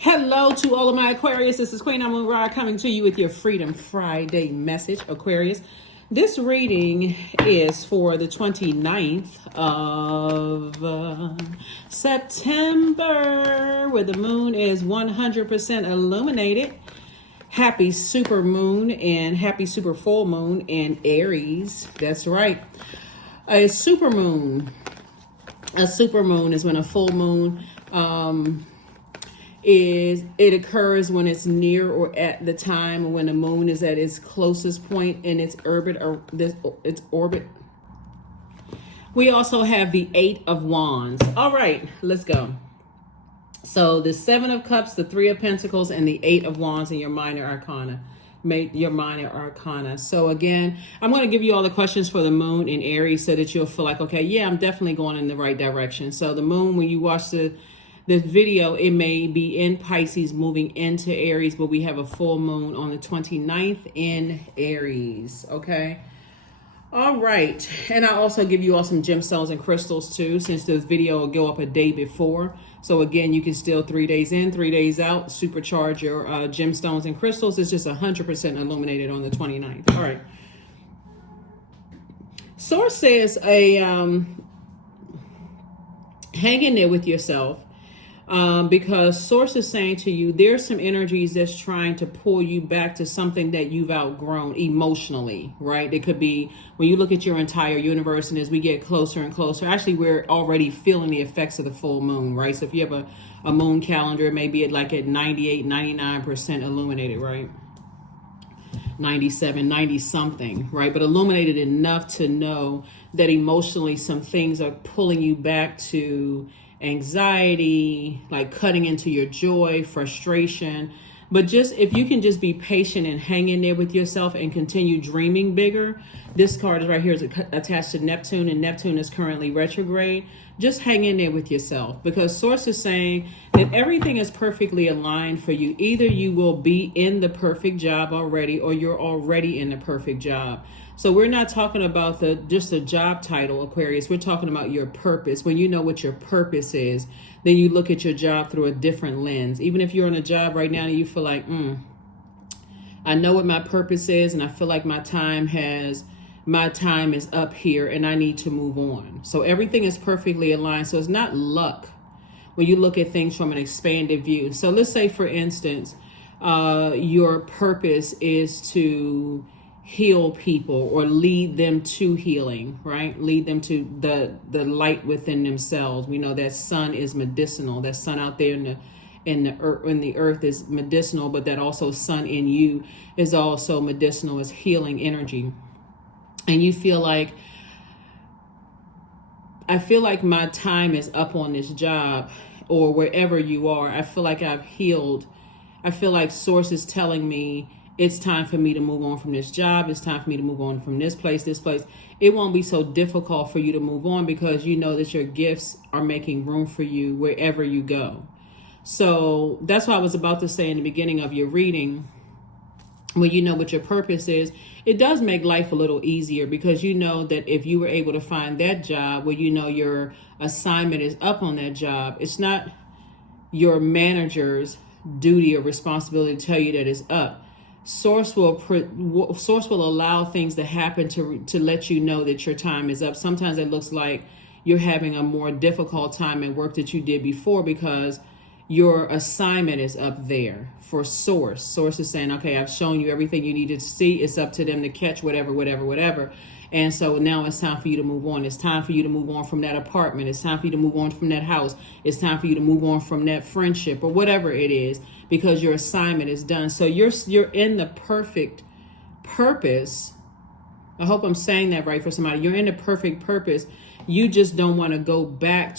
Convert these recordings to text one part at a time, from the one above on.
Hello to all of my Aquarius. This is Queen Amun Ra coming to you with your Freedom Friday message, Aquarius. This reading is for the 29th of September, where the moon is 100% illuminated. Happy super moon and happy super full moon in Aries. That's right. A super moon is when a full moon it occurs when it's near or at the time when the moon is at its closest point in its orbit. We also have the Eight of Wands. All right, let's go. So the Seven of Cups, the Three of Pentacles, and the Eight of Wands in your minor arcana. So again, I'm going to give you all the questions for the moon in Aries so that you'll feel like, okay, yeah, I'm definitely going in the right direction. So the moon, when you watch this video, it may be in Pisces moving into Aries, but we have a full moon on the 29th in Aries. Okay. All right. And I also give you all some gemstones and crystals too, since this video will go up a day before. So again, you can still 3 days in, 3 days out, supercharge your gemstones and crystals. It's just 100% illuminated on the 29th. All right. Source says hang in there with yourself. Because Source is saying to you, there's some energies that's trying to pull you back to something that you've outgrown emotionally, right? It could be when you look at your entire universe, and as we get closer and closer, actually, we're already feeling the effects of the full moon, right? So if you have a moon calendar, maybe at 98, 99% illuminated, right? 97, 90 something, right? But illuminated enough to know that emotionally some things are pulling you back to anxiety, like cutting into your joy, frustration. But just if you can just be patient and hang in there with yourself and continue dreaming bigger. This card is right here is attached to Neptune, and Neptune is currently retrograde. Just hang in there with yourself, because Source is saying that everything is perfectly aligned for you. Either you will be in the perfect job already, or you're already in the perfect job. So we're not talking about just the job title, Aquarius. We're talking about your purpose. When you know what your purpose is, then you look at your job through a different lens. Even if you're in a job right now and you feel like, I know what my purpose is, and I feel like my time is up here and I need to move on. So everything is perfectly aligned. So it's not luck when you look at things from an expanded view. So let's say, for instance, your purpose is to heal people or lead them to healing, right? Lead them to the light within themselves. We know that sun is medicinal. That sun out there in the earth is medicinal, but that also sun in you is also medicinal, is healing energy. And you feel like, I feel like my time is up on this job, or wherever you are. I feel like I've healed. I feel like Source is telling me it's time for me to move on from this job. It's time for me to move on from this place. It won't be so difficult for you to move on, because you know that your gifts are making room for you wherever you go. So that's what I was about to say in the beginning of your reading. When you know what your purpose is, it does make life a little easier, because you know that if you were able to find that job where you know your assignment is up on that job, it's not your manager's duty or responsibility to tell you that it's up. Source will allow things to happen to let you know that your time is up. Sometimes it looks like you're having a more difficult time at work that you did before, because your assignment is up there for Source. Source is saying, okay, I've shown you everything you needed to see. It's up to them to catch whatever. And so now it's time for you to move on. It's time for you to move on from that apartment. It's time for you to move on from that house. It's time for you to move on from that friendship or whatever it is, because your assignment is done. So you're in the perfect purpose. I hope I'm saying that right for somebody. You're in the perfect purpose. You just don't want to go back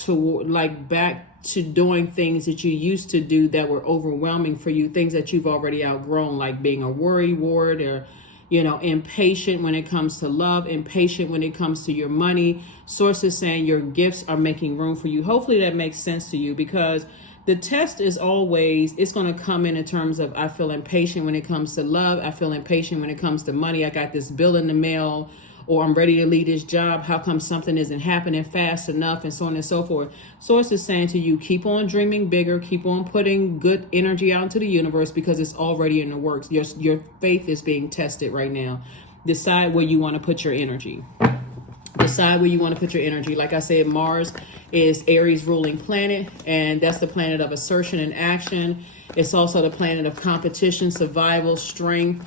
to doing things that you used to do that were overwhelming for you, things that you've already outgrown, like being a worrywart, or impatient when it comes to love, impatient when it comes to your money. Source is saying your gifts are making room for you. Hopefully that makes sense to you, because the test is always, it's going to come in terms of, I feel impatient when it comes to love. I feel impatient when it comes to money. I got this bill in the mail, or I'm ready to leave this job. How come something isn't happening fast enough, and so on and so forth. Source is saying to you, keep on dreaming bigger, keep on putting good energy out into the universe, because it's already in the works. Your faith is being tested right now. Decide where you want to put your energy. Decide where you want to put your energy. Like I said, Mars is Aries ruling planet, and that's the planet of assertion and action. It's also the planet of competition, survival, strength,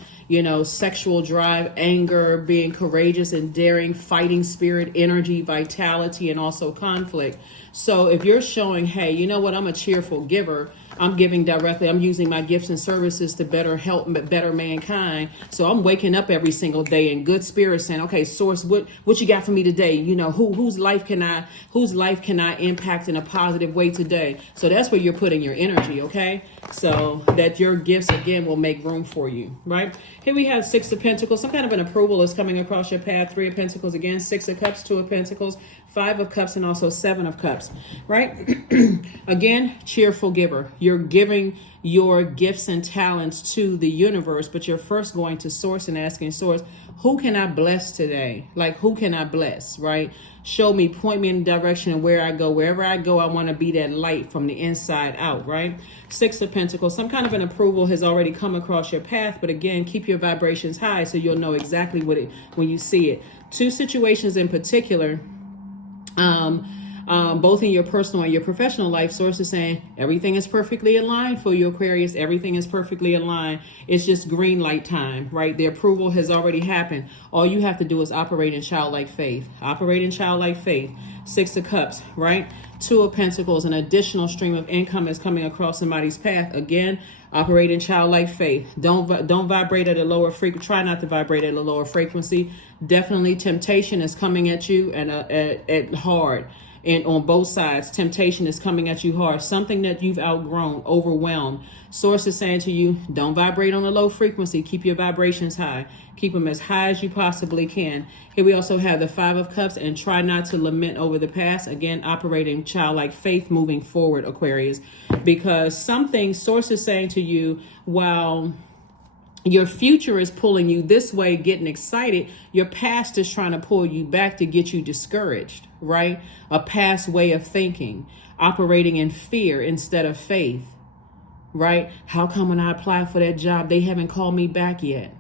sexual drive, anger, being courageous and daring, fighting spirit, energy, vitality, and also conflict. So if you're showing, hey, you know what, I'm a cheerful giver, I'm giving directly, I'm using my gifts and services to better help, better mankind. So I'm waking up every single day in good spirits, saying, okay, source, what you got for me today? Whose life can I impact in a positive way today? So that's where you're putting your energy, okay? So that your gifts again will make room for you, right? Here we have 6 of Pentacles. Some kind of an approval is coming across your path. 3 of Pentacles again, 6 of Cups, 2 of Pentacles, 5 of Cups, and also 7 of Cups, right? Again, cheerful giver. You're giving your gifts and talents to the universe, but you're first going to source and asking source, who can I bless today? Like, who can I bless, right? Show me, point me in the direction of where I go. Wherever I go, I want to be that light from the inside out, right? 6 of Pentacles. Some kind of an approval has already come across your path, but again, keep your vibrations high so you'll know exactly when you see it. 2 situations in particular, both in your personal and your professional life. Source is saying everything is perfectly aligned for you, Aquarius. Everything is perfectly aligned. It's just green light time, right? The approval has already happened. All you have to do is operate in childlike faith. Operate in childlike faith. 6 of Cups, right? 2 of Pentacles. An additional stream of income is coming across somebody's path. Again, operate in childlike faith. Don't vibrate at a lower frequency. Try not to vibrate at a lower frequency. Definitely temptation is coming at you and at hard. And on both sides, temptation is coming at you hard. Something that you've outgrown, overwhelmed. Source is saying to you, don't vibrate on a low frequency. Keep your vibrations high. Keep them as high as you possibly can. Here we also have the 5 of Cups, and try not to lament over the past. Again, operating childlike faith moving forward, Aquarius. Because something, source is saying to you, while your future is pulling you this way, getting excited, your past is trying to pull you back to get you discouraged, right? A past way of thinking, operating in fear instead of faith, right? How come when I apply for that job, they haven't called me back yet?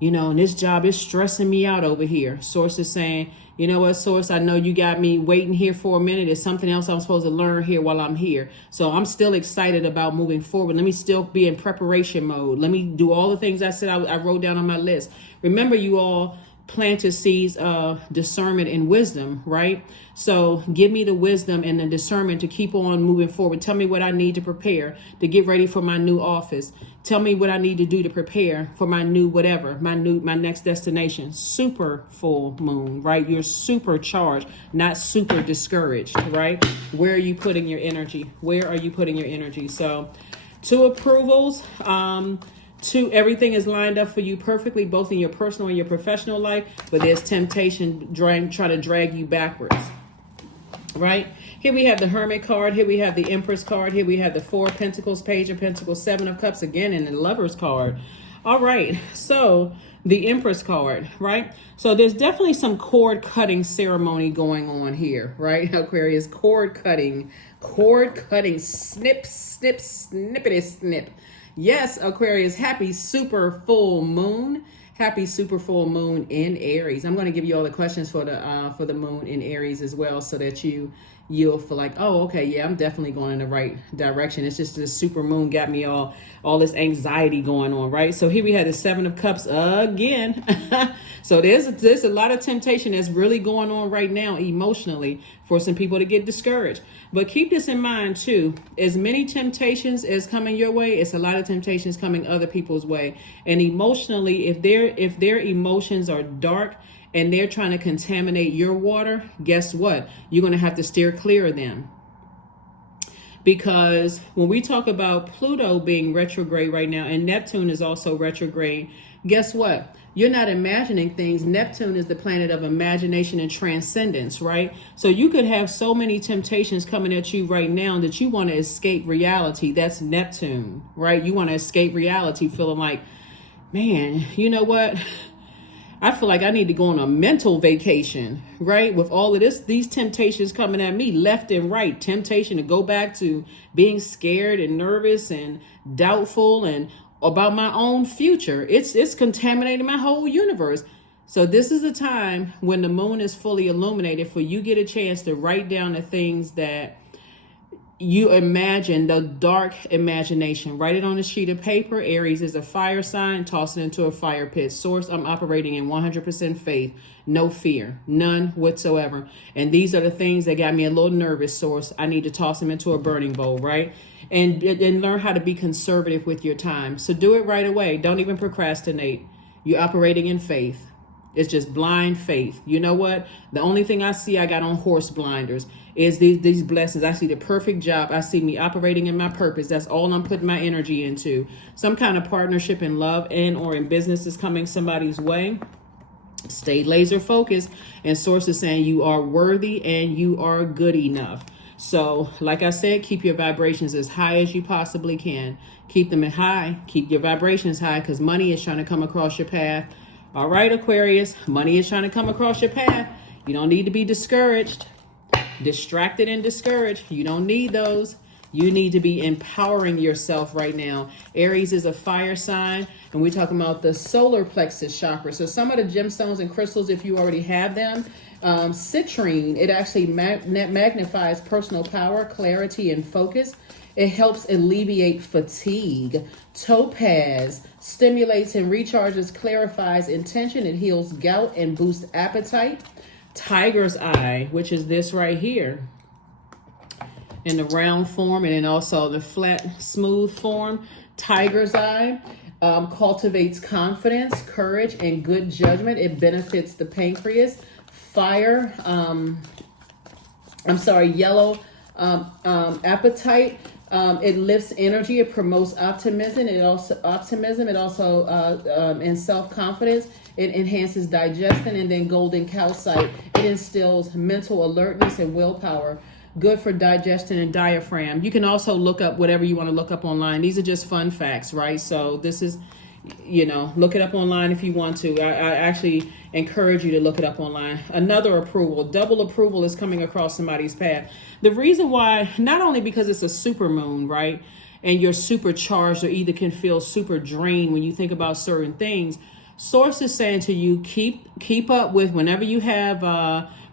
And this job is stressing me out over here. Source is saying, you know what, Source, I know you got me waiting here for a minute. There's something else I'm supposed to learn here while I'm here. So I'm still excited about moving forward. Let me still be in preparation mode. Let me do all the things I said I wrote down on my list. Remember, you all planted seeds of discernment and wisdom, right? So give me the wisdom and the discernment to keep on moving forward. Tell me what I need to prepare to get ready for my new office. Tell me what I need to do to prepare for my new whatever, my next destination. Super full moon, right? You're super charged, not super discouraged, right? Where are you putting your energy? Where are you putting your energy? So 2 approvals, 2, everything is lined up for you perfectly, both in your personal and your professional life, but there's temptation trying to drag you backwards, right? Here we have the Hermit card. Here we have the Empress card. Here we have the 4 of Pentacles, Page of Pentacles, 7 of Cups again, and the Lovers card. All right, so the Empress card, right? So there's definitely some cord cutting ceremony going on here, right? Aquarius, cord cutting, snip, snip, snippity, snip. Yes, Aquarius, happy super full moon. Happy super full moon in Aries. I'm going to give you all the questions for the moon in Aries as well, so that you'll feel like, oh, okay, yeah, I'm definitely going in the right direction. It's just this super moon got me all this anxiety going on, right? So here we have the 7 of Cups again. So there's a lot of temptation that's really going on right now emotionally for some people to get discouraged. But keep this in mind too. As many temptations as coming your way, it's a lot of temptations coming other people's way. And emotionally, if their emotions are dark and they're trying to contaminate your water, guess what? You're going to have to steer clear of them. Because when we talk about Pluto being retrograde right now, and Neptune is also retrograde, guess what? You're not imagining things. Neptune is the planet of imagination and transcendence, right? So you could have so many temptations coming at you right now that you want to escape reality. That's Neptune, right? You want to escape reality, feeling like, man, you know what? I feel like I need to go on a mental vacation, right? With all of these temptations coming at me left and right. Temptation to go back to being scared and nervous and doubtful and about my own future. It's contaminating my whole universe. So this is the time when the moon is fully illuminated for you get a chance to write down the things that you imagine, the dark imagination. Write it on a sheet of paper. Aries is a fire sign. Toss it into a fire pit. Source, I'm operating in 100% faith. No fear. None whatsoever. And these are the things that got me a little nervous, Source. I need to toss them into a burning bowl, right? And learn how to be conservative with your time. So do it right away. Don't even procrastinate. You're operating in faith. It's just blind faith. You know what? The only thing I see, I got on horse blinders, is these blessings. I see the perfect job. I see me operating in my purpose. That's all I'm putting my energy into. Some kind of partnership in love and or in business is coming somebody's way. Stay laser focused. And Source is saying you are worthy and you are good enough. So, like I said, keep your vibrations as high as you possibly can. Keep them high. Keep your vibrations high because money is trying to come across your path. All right, Aquarius, money is trying to come across your path. You don't need to be discouraged, distracted and discouraged. You don't need those. You need to be empowering yourself right now. Aries is a fire sign, and we're talking about the solar plexus chakra. So some of the gemstones and crystals, if you already have them, citrine, it actually magnifies personal power, clarity, and focus. It helps alleviate fatigue. Topaz stimulates and recharges, clarifies intention. It heals gout and boosts appetite. Tiger's eye, which is this right here, in the round form and then also the flat, smooth form. Tiger's eye cultivates confidence, courage, and good judgment. It benefits the pancreas. Yellow appetite. It lifts energy. It promotes optimism. It also and self-confidence. It enhances digestion. And then golden calcite, it instills mental alertness and willpower. Good for digestion and diaphragm. You can also look up whatever you want to look up online. These are just fun facts, right? So this is, look it up online if you want to. I actually encourage you to look it up online. Another approval, double approval is coming across somebody's path. The reason why, not only because it's a super moon, right? And you're supercharged or either can feel super drained when you think about certain things. Source is saying to you, keep up with whenever you have,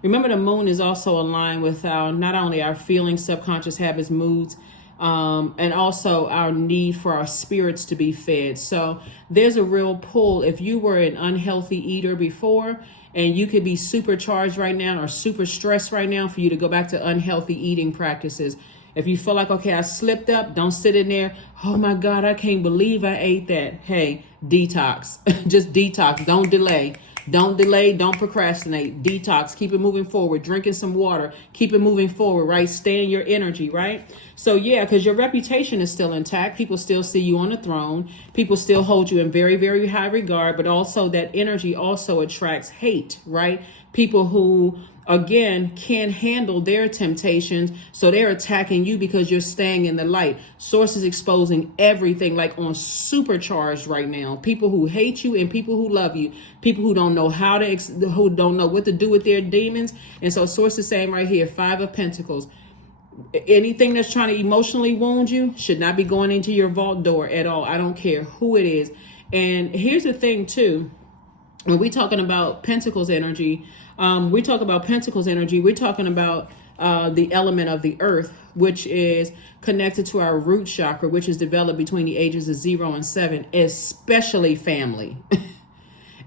remember the moon is also aligned with not only our feelings, subconscious habits, moods, and also our need for our spirits to be fed. So there's a real pull. If you were an unhealthy eater before and you could be supercharged right now or super stressed right now, for you to go back to unhealthy eating practices. If you feel like, okay, I slipped up, don't sit in there. Oh my God, I can't believe I ate that. Hey, detox. Just detox. Don't delay. Don't delay. Don't procrastinate. Detox. Keep it moving forward. Drinking some water. Keep it moving forward, right? Stay in your energy, right? So yeah, because your reputation is still intact. People still see you on the throne. People still hold you in very, very high regard. But also that energy also attracts hate, right? People who, again, can't handle their temptations. So they're attacking you because you're staying in the light. Source is exposing everything like on supercharged right now. People who hate you and people who love you. People who don't know who don't know what to do with their demons. And so Source is saying right here, 5 of Pentacles. Anything that's trying to emotionally wound you should not be going into your vault door at all. I don't care who it is. And here's the thing too. When we're talking about Pentacles energy, we're talking about the element of the earth, which is connected to our root chakra, which is developed between the ages of 0 and 7, especially family,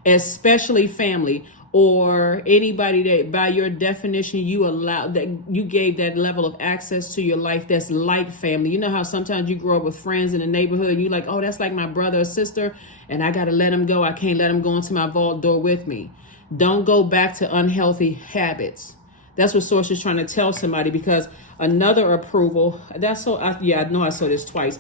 especially family, or anybody that by your definition you gave that level of access to your life that's like family. You know how sometimes you grow up with friends in the neighborhood and you're like, oh, that's like my brother or sister, and I got to let them go. I can't let them go into my vault door with me. Don't go back to unhealthy habits. That's what Source is trying to tell somebody, because another approval, I know I saw this twice.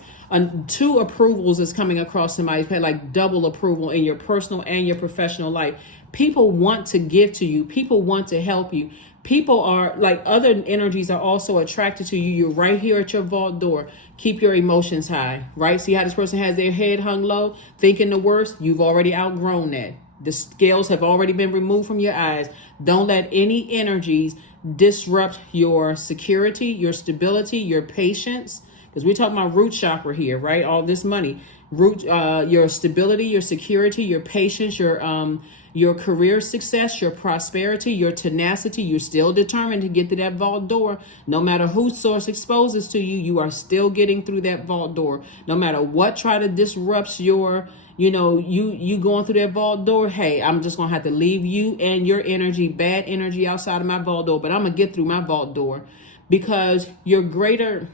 2 approvals is coming across somebody's head, like double approval in your personal and your professional life. People want to give to you. People want to help you. People are like, other energies are also attracted to you. You're right here at your vault door. Keep your emotions high, right? See how this person has their head hung low, thinking the worst? You've already outgrown that. The scales have already been removed from your eyes. Don't let any energies disrupt your security, your stability, your patience. Because we're talking about root chakra here, right? All this money. Root, your stability, your security, your patience, your career success, your prosperity, your tenacity. You're still determined to get to that vault door. No matter who source exposes to you, you are still getting through that vault door. No matter what try to disrupt your, you going through that vault door. Hey, I'm just going to have to leave you and your energy, bad energy outside of my vault door. But I'm going to get through my vault door because you're greater,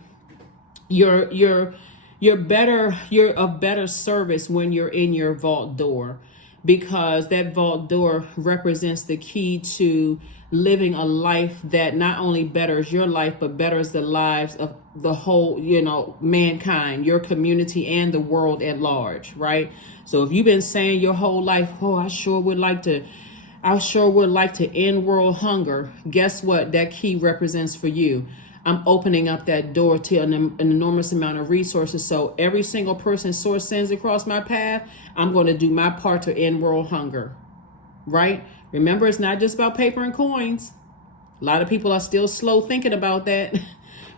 you're of better service when you're in your vault door, because that vault door represents the key to living a life that not only betters your life, but betters the lives of the whole, mankind, your community, and the world at large, right? So if you've been saying your whole life, oh, I sure would like to end world hunger, guess what? That key represents for you. I'm opening up that door to an enormous amount of resources. So every single person source sends across my path, I'm going to do my part to end world hunger, right? Remember, it's not just about paper and coins. A lot of people are still slow thinking about that,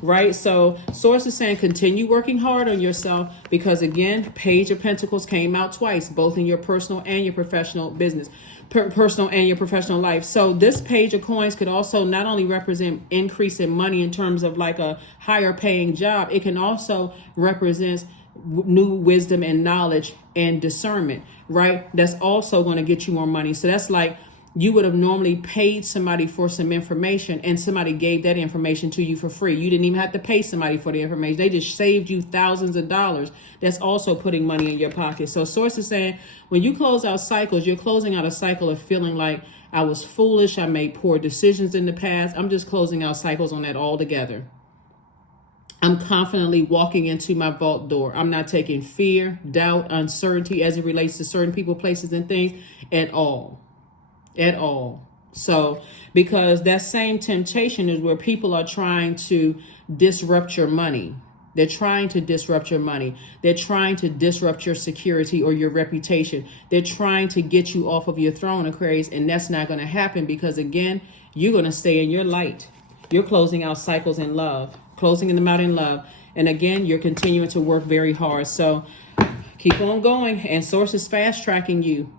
right? So source is saying continue working hard on yourself because, again, Page of Pentacles came out twice, both in your personal and your professional business. Personal and your professional life. So this Page of Coins could also not only represent increase in money in terms of like a higher paying job, it can also represent new wisdom and knowledge and discernment, right? That's also going to get you more money. So that's like you would have normally paid somebody for some information and somebody gave that information to you for free. You didn't even have to pay somebody for the information. They just saved you thousands of dollars. That's also putting money in your pocket. So source is saying when you close out cycles, you're closing out a cycle of feeling like I was foolish. I made poor decisions in the past. I'm just closing out cycles on that altogether. I'm confidently walking into my vault door. I'm not taking fear, doubt, uncertainty as it relates to certain people, places, and things at all. So because that same temptation is where people are trying to disrupt your money. They're trying to disrupt your money. They're trying to disrupt your security or your reputation. They're trying to get you off of your throne, Aquarius, and that's not going to happen because, again, you're going to stay in your light. You're closing out cycles in love, closing them out in love. And again, you're continuing to work very hard. So keep on going, and source is fast tracking you.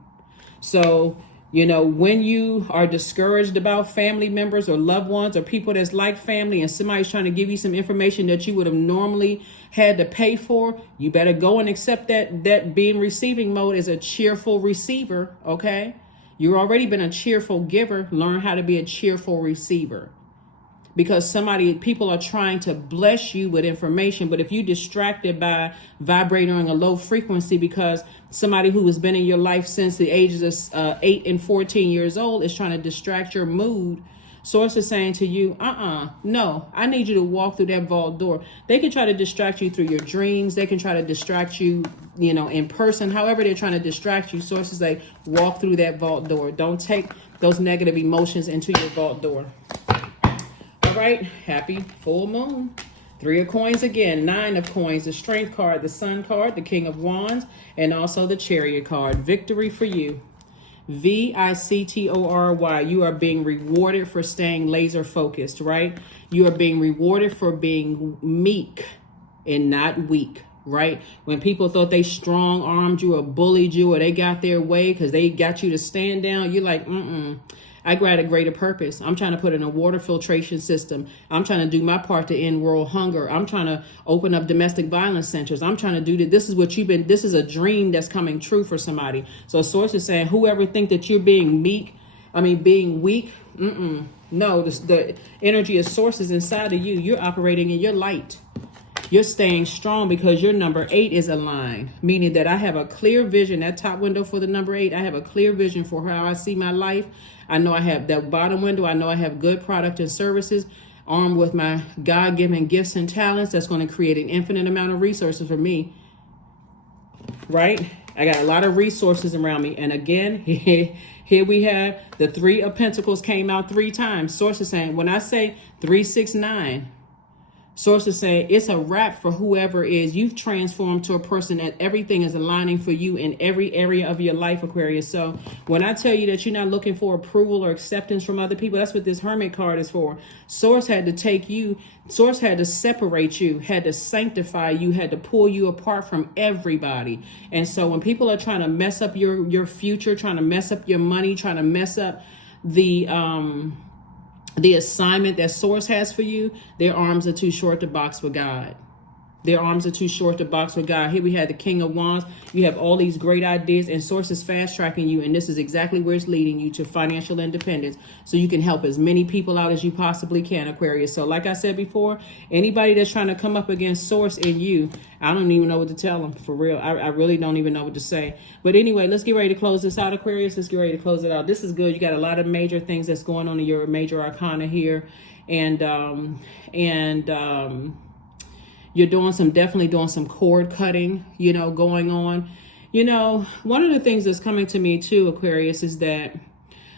So when you are discouraged about family members or loved ones or people that's like family and somebody's trying to give you some information that you would have normally had to pay for, you better go and accept that being receiving mode is a cheerful receiver, okay? You've already been a cheerful giver. Learn how to be a cheerful receiver. Because people are trying to bless you with information, but if you're distracted by vibrating on a low frequency because somebody who has been in your life since the ages of 8 and 14 years old is trying to distract your mood, source is saying to you, no, I need you to walk through that vault door. They can try to distract you through your dreams. They can try to distract you, in person. However they're trying to distract you, sources say, walk through that vault door. Don't take those negative emotions into your vault door. All right, happy full moon. 3 of coins again, 9 of coins, the strength card, the sun card, the king of wands, and also the chariot card. Victory for you. VICTORY. You are being rewarded for staying laser focused, right? You are being rewarded for being meek and not weak, right? When people thought they strong armed you or bullied you or they got their way because they got you to stand down, you're like, I got a greater purpose. I'm trying to put in a water filtration system. I'm trying to do my part to end world hunger. I'm trying to open up domestic violence centers. I'm trying to do that. This is what this is a dream that's coming true for somebody. So a source is saying, whoever think that you're being weak, no, the energy of sources inside of you. You're operating in your light. You're staying strong because your number 8 is aligned, meaning that I have a clear vision. That top window for the number 8, I have a clear vision for how I see my life. I know I have that bottom window. I know I have good product and services armed with my God-given gifts and talents that's going to create an infinite amount of resources for me, right? I got a lot of resources around me. And again, here we have the 3 of Pentacles came out 3 times. Sources saying, when I say 369, Source is saying it's a wrap for whoever is. You've transformed to a person that everything is aligning for you in every area of your life, Aquarius. So when I tell you that you're not looking for approval or acceptance from other people, that's what this Hermit card is for. Source had to take you, Source had to separate you, had to sanctify you, had to pull you apart from everybody. And so when people are trying to mess up your future, trying to mess up your money, trying to mess up the assignment that Source has for you, their arms are too short to box with God. Their arms are too short to box with God. Here we had the King of Wands. You have all these great ideas, and Source is fast tracking you, and this is exactly where it's leading you, to financial independence, so you can help as many people out as you possibly can, Aquarius. So like I said before, anybody that's trying to come up against Source in you, I don't even know what to tell them, for real. I really don't even know what to say. But anyway, let's get ready to close this out, Aquarius. Let's get ready to close it out. This is good. You got a lot of major things that's going on in your major arcana here, and you're definitely doing some cord cutting, going on. One of the things that's coming to me too, Aquarius, is that,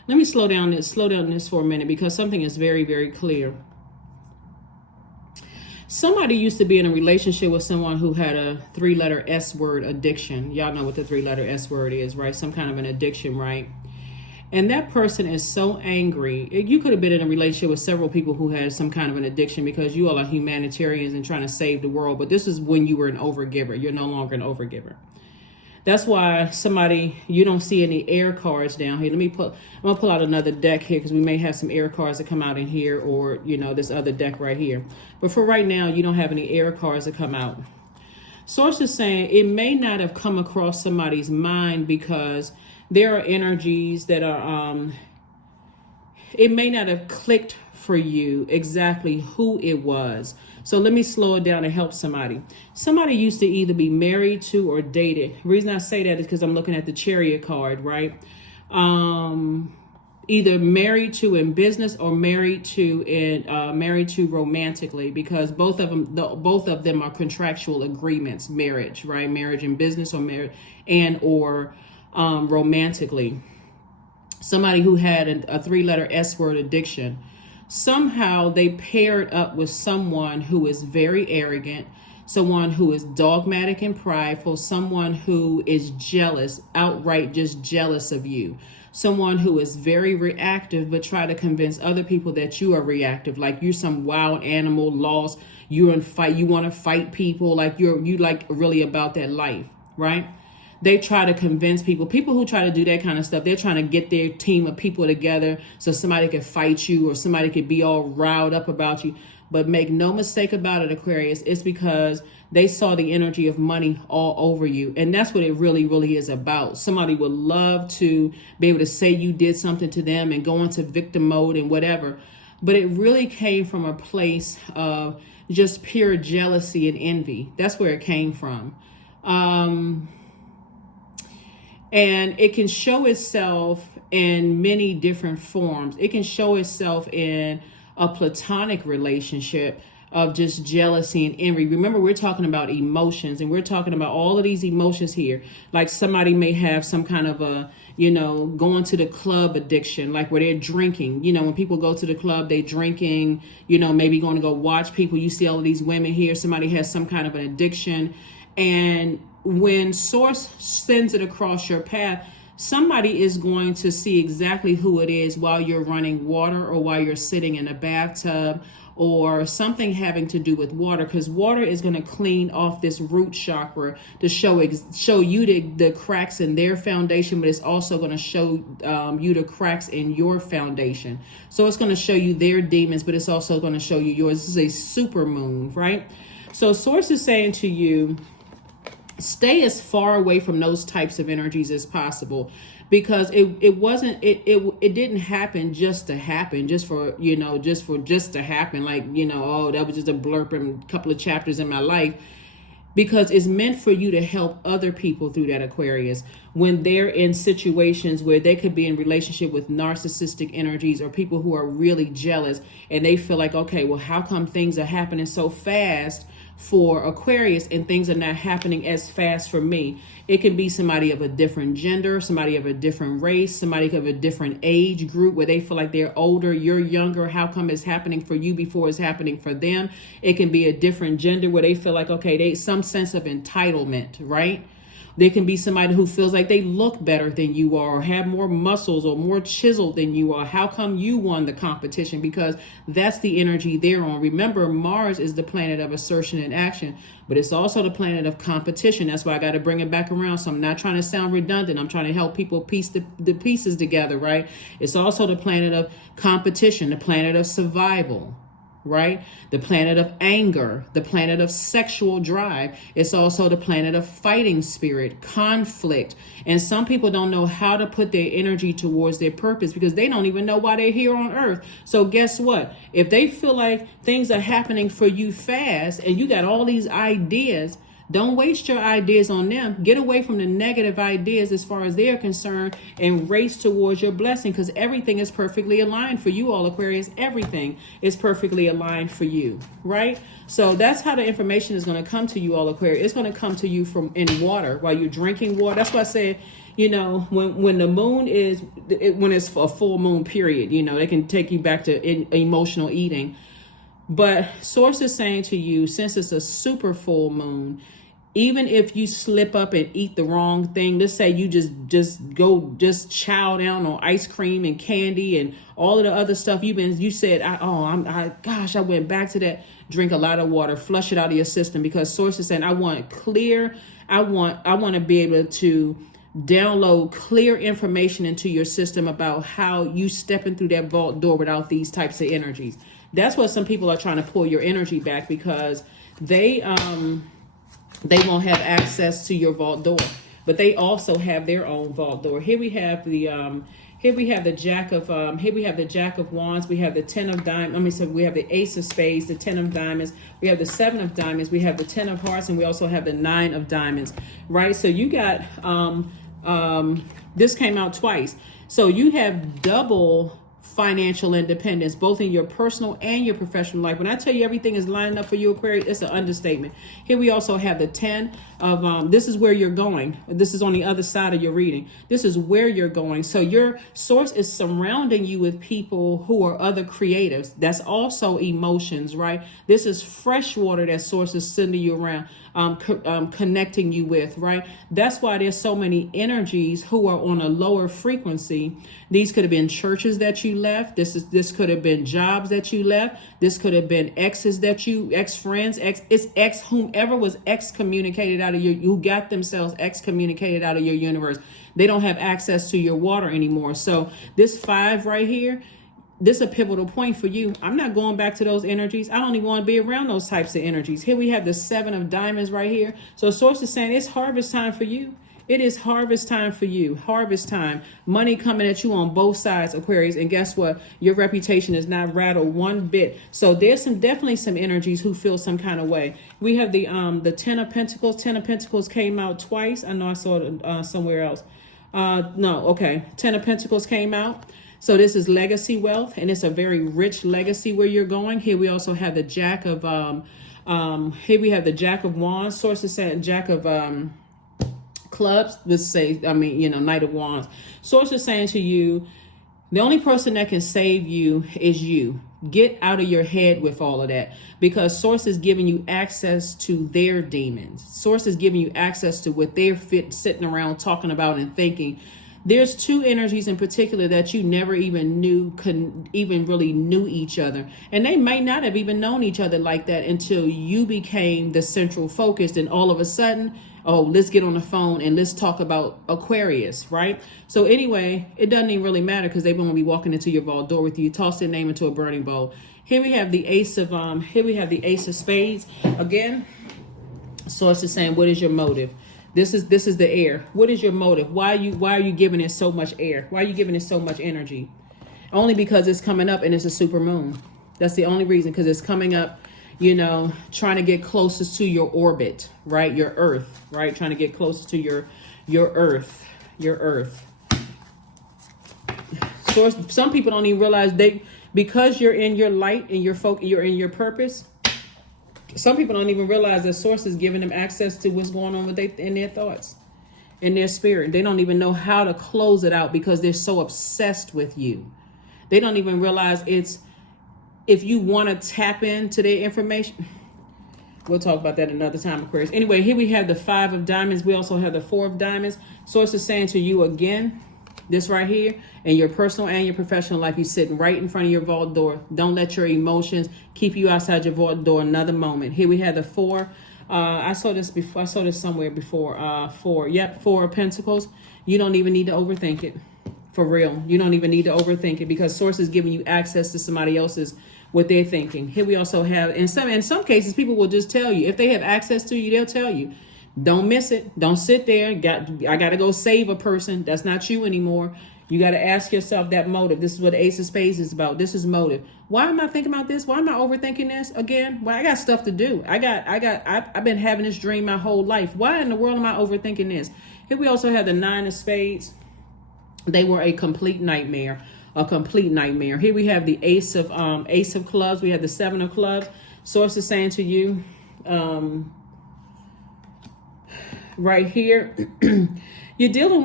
let me slow down this for a minute, because something is very, very clear. Somebody used to be in a relationship with someone who had a 3-letter S word addiction. Y'all know what the 3-letter S word is, right? Some kind of an addiction, right? And that person is so angry. You could have been in a relationship with several people who had some kind of an addiction, because you all are humanitarians and trying to save the world. But this is when you were an overgiver. You're no longer an overgiver. That's why you don't see any air cards down here. I'm going to pull out another deck here, because we may have some air cards that come out in here, or, this other deck right here. But for right now, you don't have any air cards that come out. Source is saying it may not have come across somebody's mind, because there are energies that are, it may not have clicked for you exactly who it was. So let me slow it down and help somebody. Somebody used to either be married to or dated. The reason I say that is because I'm looking at the Chariot card, right? Either married to in business or married to romantically, because both of them are contractual agreements. Marriage, right? Marriage in business, or marriage or romantically. Somebody who had a 3-letter S word addiction. Somehow they paired up with someone who is very arrogant, someone who is dogmatic and prideful, someone who is jealous, outright just jealous of you. Someone who is very reactive, but try to convince other people that you are reactive, like you're some wild animal, lost, you're in fight, you want to fight people, like you like really about that life, right? They try to convince people who try to do that kind of stuff, they're trying to get their team of people together so somebody could fight you, or somebody could be all riled up about you. But make no mistake about it, Aquarius, it's because they saw the energy of money all over you. And that's what it really, really is about. Somebody would love to be able to say you did something to them and go into victim mode and whatever. But it really came from a place of just pure jealousy and envy. That's where it came from. And it can show itself in many different forms. It can show itself in a platonic relationship of just jealousy and envy. Remember, we're talking about emotions, and we're talking about all of these emotions here. Like somebody may have some kind of a, going to the club addiction, like where they're drinking. When people go to the club, they drinking, maybe going to go watch people. You see all of these women here. Somebody has some kind of an addiction. And when Source sends it across your path, somebody is going to see exactly who it is while you're running water, or while you're sitting in a bathtub, or something having to do with water, because water is going to clean off this root chakra to show you the cracks in their foundation, but it's also going to show you the cracks in your foundation. So it's going to show you their demons, but it's also going to show you yours. This is a super moon, right? So Source is saying to you, stay as far away from those types of energies as possible, because it didn't happen just to happen, just to happen, like, oh, that was just a blurb in a couple of chapters in my life. Because it's meant for you to help other people through that, Aquarius, when they're in situations where they could be in relationship with narcissistic energies, or people who are really jealous, and they feel like, okay, well, how come things are happening so fast for Aquarius and things are not happening as fast for me. It can be somebody of a different gender, somebody of a different race, somebody of a different age group where they feel like they're older, you're younger. How come it's happening for you before it's happening for them? It can be a different gender where they feel like, okay, they some sense of entitlement, right? There can be somebody who feels like they look better than you are or have more muscles or more chiseled than you are. How come you won the competition? Because that's the energy they're on. Remember, Mars is the planet of assertion and action, but it's also the planet of competition. That's why I got to bring it back around. So I'm not trying to sound redundant. I'm trying to help people piece the pieces together, right? It's also the planet of competition, the planet of survival, right? The planet of anger, the planet of sexual drive. It's also the planet of fighting spirit, conflict. And some people don't know how to put their energy towards their purpose because they don't even know why they're here on earth. So guess what? If they feel like things are happening for you fast and you got all these ideas, don't waste your ideas on them. Get away from the negative ideas as far as they're concerned and race towards your blessing because everything is perfectly aligned for you, all Aquarius. Everything is perfectly aligned for you, right? So that's how the information is going to come to you, all Aquarius. It's going to come to you from in water while you're drinking water. That's why I said, you know, when the moon is, when it's a full moon period, you know, they can take you back to emotional eating. But Source is saying to you, since it's a super full moon, even if you slip up and eat the wrong thing, let's say you just chow down on ice cream and candy and all of the other stuff you said, I went back to that. Drink a lot of water, flush it out of your system because Source is saying, I want to be able to download clear information into your system about how you stepping through that vault door without these types of energies. That's what some people are trying to pull your energy back because they won't have access to your vault door, but they also have their own vault door. Here we have the Jack of Wands. We have the 10 of diamonds. We have the Ace of Spades, the 10 of diamonds. We have the 7 of diamonds. We have the 10 of hearts, and we also have the 9 of diamonds. Right. So you got this came out twice. So you have double financial independence, both in your personal and your professional life. When I tell you everything is lining up for you, Aquarius, it's an understatement. Here we also have the 10 of, this is where you're going. This is on the other side of your reading. This is where you're going. So your Source is surrounding you with people who are other creatives. That's also emotions, right? This is fresh water that Source is sending you around, connecting you with, right? That's why there's so many energies who are on a lower frequency. These could have been churches that you left. This could have been jobs that you left. This could have been ex-friends, whomever was excommunicated out of who got themselves excommunicated out of your universe. They don't have access to your water anymore. So this 5 right here, this is a pivotal point for you. I'm not going back to those energies. I don't even want to be around those types of energies. Here we have the 7 of diamonds right here. So Source is saying it's harvest time for you. It is harvest time for you. Harvest time. Money coming at you on both sides, Aquarius. And guess what? Your reputation is not rattled one bit. So there's definitely some energies who feel some kind of way. We have the 10 of Pentacles. 10 of Pentacles came out twice. I know I saw it somewhere else. 10 of Pentacles came out. So this is legacy wealth, and it's a very rich legacy where you're going. Here we also have the Jack of Wands. Source is saying Jack of clubs. Let's say, Knight of Wands. Source is saying to you, the only person that can save you is you. Get out of your head with all of that, because Source is giving you access to their demons. Source is giving you access to what they're sitting around talking about and thinking. There's 2 energies in particular that you never even knew really knew each other. And they may not have even known each other like that until you became the central focus. And all of a sudden, let's get on the phone and let's talk about Aquarius, right? So anyway, it doesn't even really matter because they're going to be walking into your vault door with you. Toss their name into a burning bowl. Here we have the Ace of Spades. Again, Source is saying, what is your motive? This is the air. What is your motive? Why are you giving it so much air? Why are you giving it so much energy? Only because it's coming up and it's a super moon. That's the only reason, because it's coming up, trying to get closest to your orbit, right? Your Earth, right? Trying to get closer to your Earth. So some people don't even realize because you're in your light and you're in your purpose, Some people don't even realize that source is giving them access to what's going on with in their thoughts, in their spirit. They don't even know how to close it out because they're so obsessed with you. They don't even realize it's, if you want to tap into their information. We'll talk about that another time, Aquarius. Anyway, here we have the 5 of diamonds. We also have the 4 of diamonds. Source is saying to you again, this right here, in your personal and your professional life, you're sitting right in front of your vault door. Don't let your emotions keep you outside your vault door another moment. Here we have the 4. I saw this before. I saw this somewhere before. 4. Yep, 4 of Pentacles. You don't even need to overthink it. For real. You don't even need to overthink it because source is giving you access to somebody else's, what they're thinking. Here we also have, in some cases, people will just tell you. If they have access to you, they'll tell you. Don't miss it. Don't sit there. I got to go save a person. That's not you anymore. You got to ask yourself that motive. This is what the Ace of Spades is about. This is motive. Why am I thinking about this? Why am I overthinking this again? Well, I got stuff to do. I've been having this dream my whole life. Why in the world am I overthinking this? Here we also have the 9 of Spades. They were a complete nightmare. A complete nightmare. Here we have the Ace of Clubs. We have the 7 of Clubs. Source is saying to you, right here, you're dealing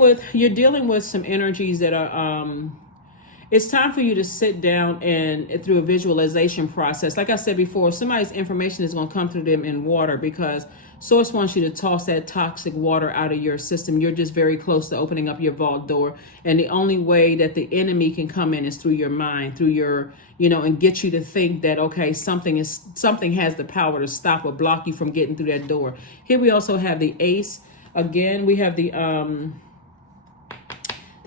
with some energies that are it's time for you to sit down and through a visualization process. Like I said before, somebody's information is going to come through them in water because source wants you to toss that toxic water out of your system. You're just very close to opening up your vault door. And the only way that the enemy can come in is through your mind, through your, and get you to think that, okay, something has the power to stop or block you from getting through that door. Here we also have the Ace. Again, we have the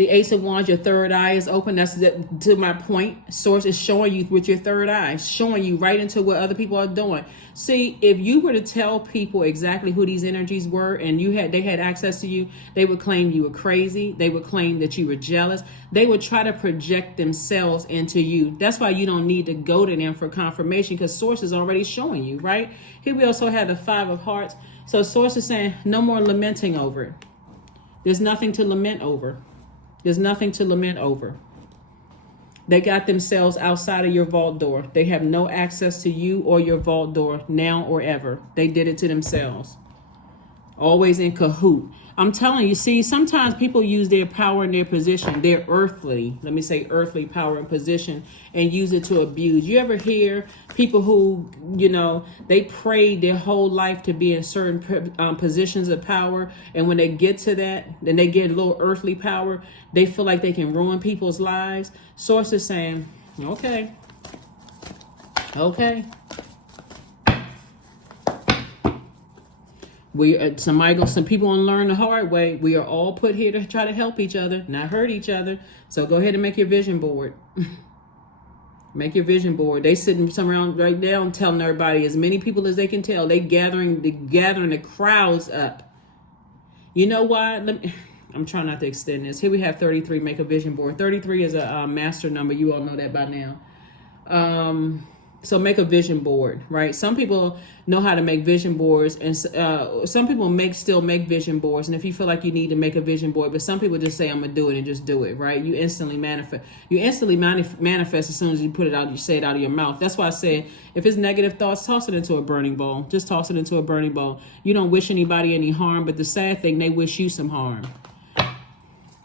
Ace of Wands. Your third eye is open. That's to my point. Source is showing you with your third eye, showing you right into what other people are doing. See, if you were to tell people exactly who these energies were and they had access to you, they would claim you were crazy. They would claim that you were jealous. They would try to project themselves into you. That's why you don't need to go to them for confirmation because source is already showing you, right? Here we also have the 5 of Hearts. So source is saying no more lamenting over it. There's nothing to lament over. There's nothing to lament over. They got themselves outside of your vault door. They have no access to you or your vault door now or ever. They did it to themselves. Always in cahoot. I'm telling you, see, sometimes people use their power and their position, their earthly power and position, and use it to abuse. You ever hear people who, they prayed their whole life to be in certain positions of power, and when they get to that, then they get a little earthly power, they feel like they can ruin people's lives. Source is saying, okay. Some people gonna learn the hard way. We are all put here to try to help each other, not hurt each other. So go ahead and make your vision board. Make your vision board. They sitting around right now and telling everybody as many people as they can tell. They gathering the crowds up. You know why? I'm trying not to extend this. Here we have 33. Make a vision board. 33 is a master number. You all know that by now. So make a vision board, right? Some people know how to make vision boards, and some people still make vision boards. And if you feel like you need to make a vision board, but some people just say, I'm gonna do it and just do it, right? You instantly manifest. Manifest as soon as you put it out, you say it out of your mouth. That's why I said, if it's negative thoughts, toss it into a burning bowl. Just toss it into a burning bowl. You don't wish anybody any harm, but the sad thing, they wish you some harm.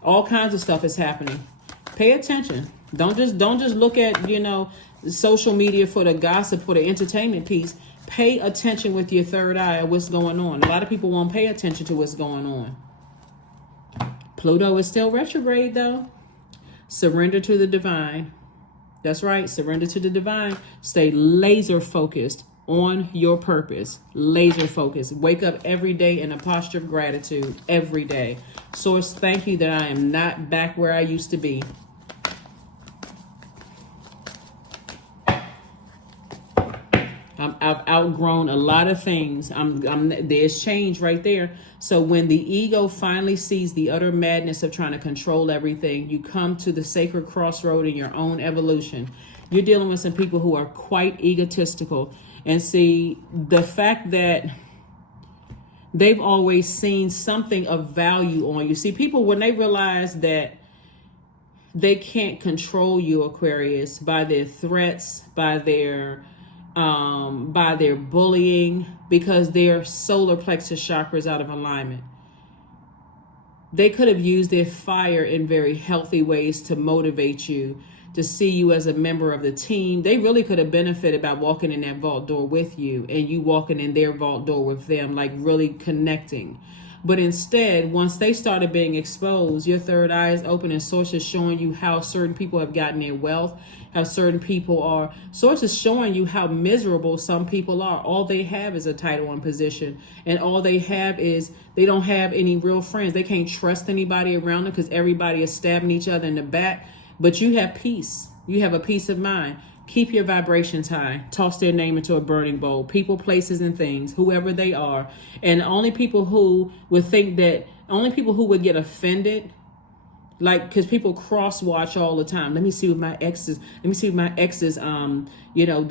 All kinds of stuff is happening. Pay attention. Don't just look at, social media for the gossip, for the entertainment piece. Pay attention with your third eye of what's going on. A lot of people won't pay attention to what's going on. Pluto is still retrograde though. Surrender to the divine. That's right. Surrender to the divine. Stay laser focused on your purpose. Laser focused. Wake up every day in a posture of gratitude. Every day. Source, thank you that I am not back where I used to be. I've outgrown a lot of things. There's change right there. So when the ego finally sees the utter madness of trying to control everything, you come to the sacred crossroad in your own evolution. You're dealing with some people who are quite egotistical. And see, the fact that they've always seen something of value on you. See, people, when they realize that they can't control you, Aquarius, by their threats, by their by their bullying, because their solar plexus chakra is out of alignment. They could have used their fire in very healthy ways to motivate you, to see you as a member of the team. They really could have benefited by walking in that vault door with you and you walking in their vault door with them, like really connecting. But instead, once they started being exposed, your third eye is open and sources showing you how certain people have gotten their wealth, how certain people are, sources showing you how miserable some people are. All they have is a title and position, and all they have is they don't have any real friends. They can't trust anybody around them because everybody is stabbing each other in the back. But you have peace. You have a peace of mind. Keep your vibrations high. Toss their name into a burning bowl. People, places, and things, whoever they are. And only people who would think that, only people who would get offended, like, because people cross watch all the time. Let me see what my exes, they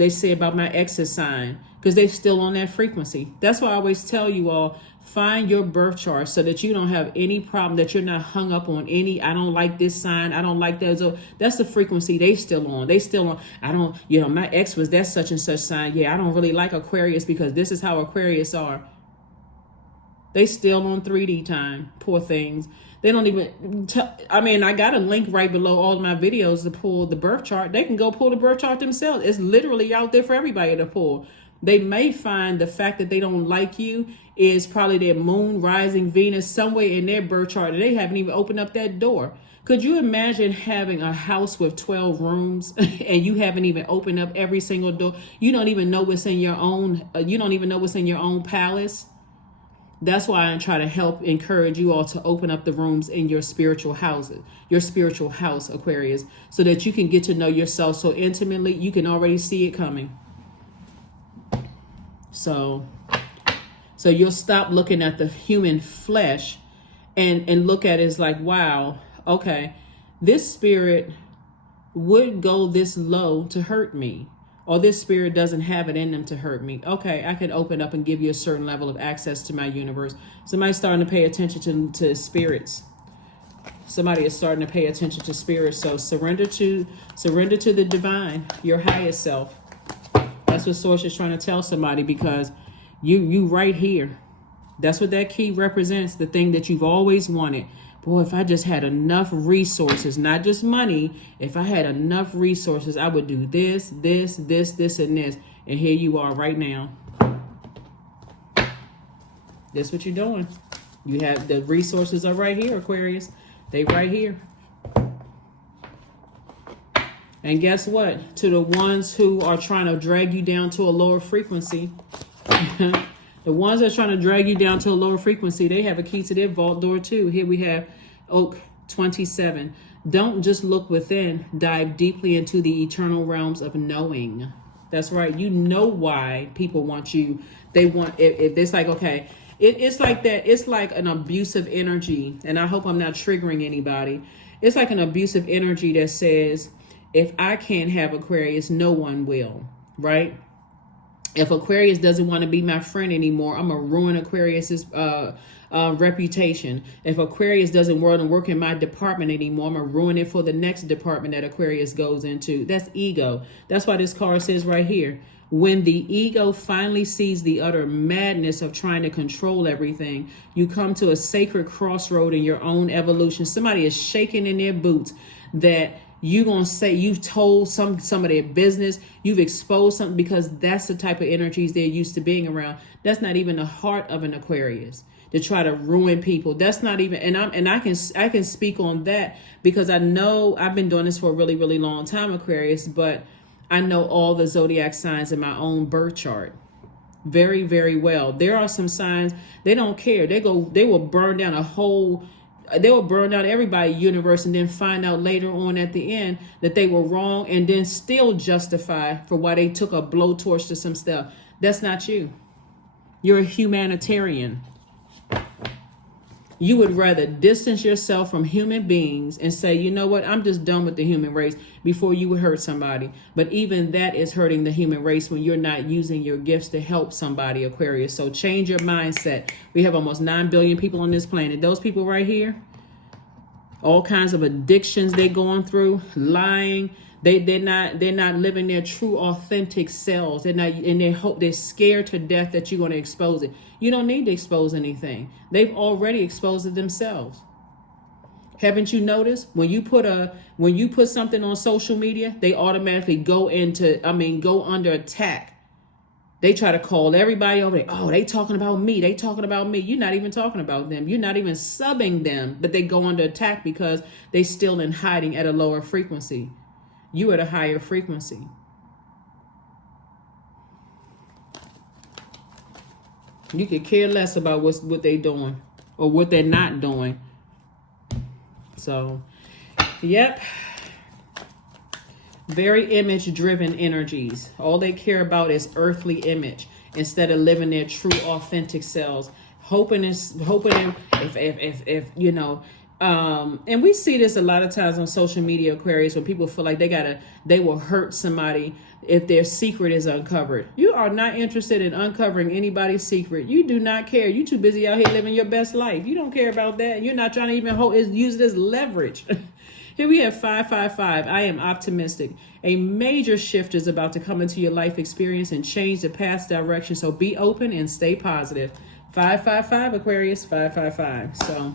say about my ex's sign, because they're still on that frequency. That's why I always tell you all, find your birth chart so that you don't have any problem, that you're not hung up on any, I don't like this sign, I don't like that. So that's the frequency they still on. They still on, I don't, my ex was that such and such sign. Yeah, I don't really like Aquarius because this is how Aquarius are. They still on 3D time, poor things. They don't even, I got a link right below all of my videos to pull the birth chart. They can go pull the birth chart themselves. It's literally out there for everybody to pull. They may find the fact that they don't like you is probably their moon, rising, Venus, somewhere in their birth chart. And they haven't even opened up that door. Could you imagine having a house with 12 rooms and you haven't even opened up every single door? You don't even know what's in your own, palace. That's why I try to help encourage you all to open up the rooms in your spiritual houses, your spiritual house, Aquarius, so that you can get to know yourself so intimately you can already see it coming. So you'll stop looking at the human flesh and look at it as like, wow, okay, this spirit would go this low to hurt me, or this spirit doesn't have it in them to hurt me. Okay, I can open up and give you a certain level of access to my universe. Somebody's starting to pay attention to spirits. Somebody is starting to pay attention to spirits. So surrender to the divine, your highest self. That's what Source is trying to tell somebody, because you right here. That's what that key represents, the thing that you've always wanted. Boy, if I just had enough resources, not just money, if I had enough resources, I would do this, and this. And here you are right now. That's what you're doing. You have the resources are right here, Aquarius. They right here. And guess what? To the ones who are trying to drag you down to a lower frequency, the ones that are trying to drag you down to a lower frequency, they have a key to their vault door too. Here we have Oak 27. Don't just look within, dive deeply into the eternal realms of knowing. That's right. You know why people want you. They want, if it's like, okay, it's like that. It's like an abusive energy. And I hope I'm not triggering anybody. It's like an abusive energy that says, if I can't have Aquarius, no one will, right? If Aquarius doesn't want to be my friend anymore, I'm going to ruin Aquarius's reputation. If Aquarius doesn't want to work in my department anymore, I'm going to ruin it for the next department that Aquarius goes into. That's ego. That's why this card says right here, when the ego finally sees the utter madness of trying to control everything, you come to a sacred crossroad in your own evolution. Somebody is shaking in their boots that you're going to say you've told some of their business, you've exposed something, because that's the type of energies they're used to being around. That's not even the heart of an Aquarius, to try to ruin people. That's not even, and I can speak on that because I know I've been doing this for a really, really long time, Aquarius, but I know all the zodiac signs in my own birth chart very, very well. There are some signs, they don't care. They will burn down everybody's universe and then find out later on at the end that they were wrong, and then still justify for why they took a blowtorch to some stuff. That's not you. You're a humanitarian. You would rather distance yourself from human beings and say, you know what, I'm just done with the human race, before you would hurt somebody. But even that is hurting the human race when you're not using your gifts to help somebody, Aquarius. So change your mindset. We have almost 9 billion people on this planet. Those people right here, all kinds of addictions they're going through, lying. They're not living their true authentic selves. They're scared to death that you're going to expose it. You don't need to expose anything. They've already exposed it themselves. Haven't you noticed when you put something on social media, they automatically go under attack. They try to call everybody over there. Oh, they talking about me. They talking about me. You're not even talking about them. You're not even subbing them, but they go under attack because they still in hiding at a lower frequency. You at a higher frequency. You could care less about what they doing or what they're not doing. So, yep. Very image-driven energies. All they care about is earthly image instead of living their true, authentic selves. Hoping if you know. And we see this a lot of times on social media, Aquarius, when people feel like they will hurt somebody if their secret is uncovered. You are not interested in uncovering anybody's secret. You do not care. You too busy out here living your best life. You don't care about that. You're not trying to even use it as leverage. Here we have 555. I am optimistic. A major shift is about to come into your life experience and change the past direction. So be open and stay positive. 555, Aquarius, 555. So